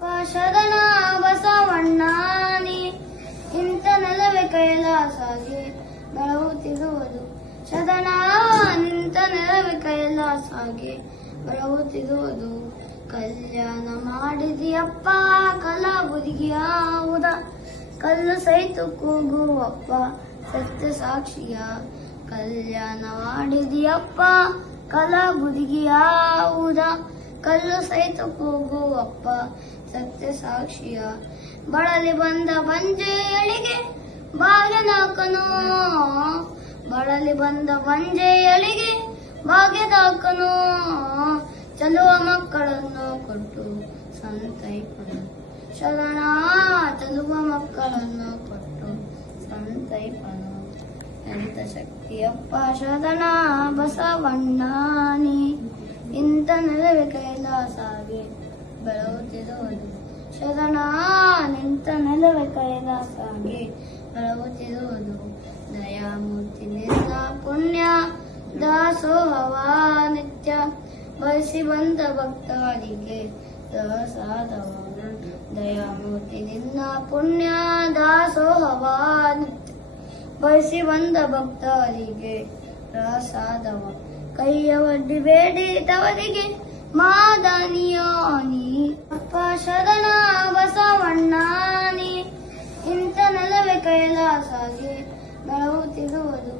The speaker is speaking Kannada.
ಶರಣ ಬಸವಣ್ಣಾನಿ ಇಂಥ ನೆಲವೇ ಕೈಲಾಸಾಗಿ ಬೆಳಗುತ್ತಿರುವುದು. ಶರಣ ನಿಂತ ನೆಲವೇ ಕೈಲಾಸಾಗಿ ಬೆಳಗುತ್ತಿರುವುದು. ಕಲ್ಯಾಣ ಮಾಡಿದಿಯಪ್ಪ ಕಲಾಬುದಿಗಿಯಾವುದ, ಕಲ್ಲು ಸಹಿತ ಕೂಗುವಪ್ಪ ಸತ್ಯ ಸಾಕ್ಷಿಯ. ಕಲ್ಯಾಣ ಮಾಡಿದಿಯಪ್ಪ ಕಲಾಬುದಿಗಿಯಾವುದ, ಕಲ್ಲು ಸಹಿತ ಕೂಗುವಪ್ಪ ಸತ್ಯ ಸಾಕ್ಷಿಯ. ಬಳಲಿ ಬಂದ ಬಂಜೆಯಳಿಗೆ ಭಾಗ್ಯದಾಕನು, ಬಳಲಿ ಬಂದ ಬಂಜೆಯಳಿಗೆ ಭಾಗ್ಯದಾಕನು. ಚಲುವ ಮಕ್ಕಳನ್ನು ಕೊಟ್ಟು ಸಂತೈಪನು. ಶರಣ ಚಲುವ ಮಕ್ಕಳನ್ನು ಕೊಟ್ಟು ಸಂತೈಪನು. ಎಂತ ಶಕ್ತಿಯಪ್ಪ ಶರಣ ಬಸವಣ್ಣಾನಿ ಇಂಥ ನೆಲವೇ ಕೈಲಾಸಾಗಿ ಬೆಳಗುತ್ತಿರುವುದು. ಶರಣ ನಿಂತ ನೆಲವೇ ಕೈಲಾಸಾಗಿ ಬೆಳಗುತ್ತಿರುವುದು. ದಯಾಮೂರ್ತಿ ನಿನ್ನ ಪುಣ್ಯ ದಾಸೋಹವ ನಿತ್ಯ, ಬಯಸಿ ಬಂದ ಭಕ್ತರಿಗೆ ಪ್ರಸಾದವ. ದಯಾಮೂರ್ತಿ ನಿನ್ನ ಪುಣ್ಯ ದಾಸೋಹವ ನಿತ್ಯ, ಬಯಸಿ ಬಂದ ಭಕ್ತರಿಗೆ ಪ್ರಸಾದವ. ಕೈಯ ಒಡ್ಡಿ ಬೇಡಿ ತವರಿಗೆ ಮಾದನಿಯೋನಿ. ಅಪ್ಪ ಶರಣ ಬಸವಣ್ಣಾನಿ ಇಂಥ ನೆಲವೇ ಕೈಲಾಸಾಗಿ ಬೆಳಗುತ್ತಿರುವುದು.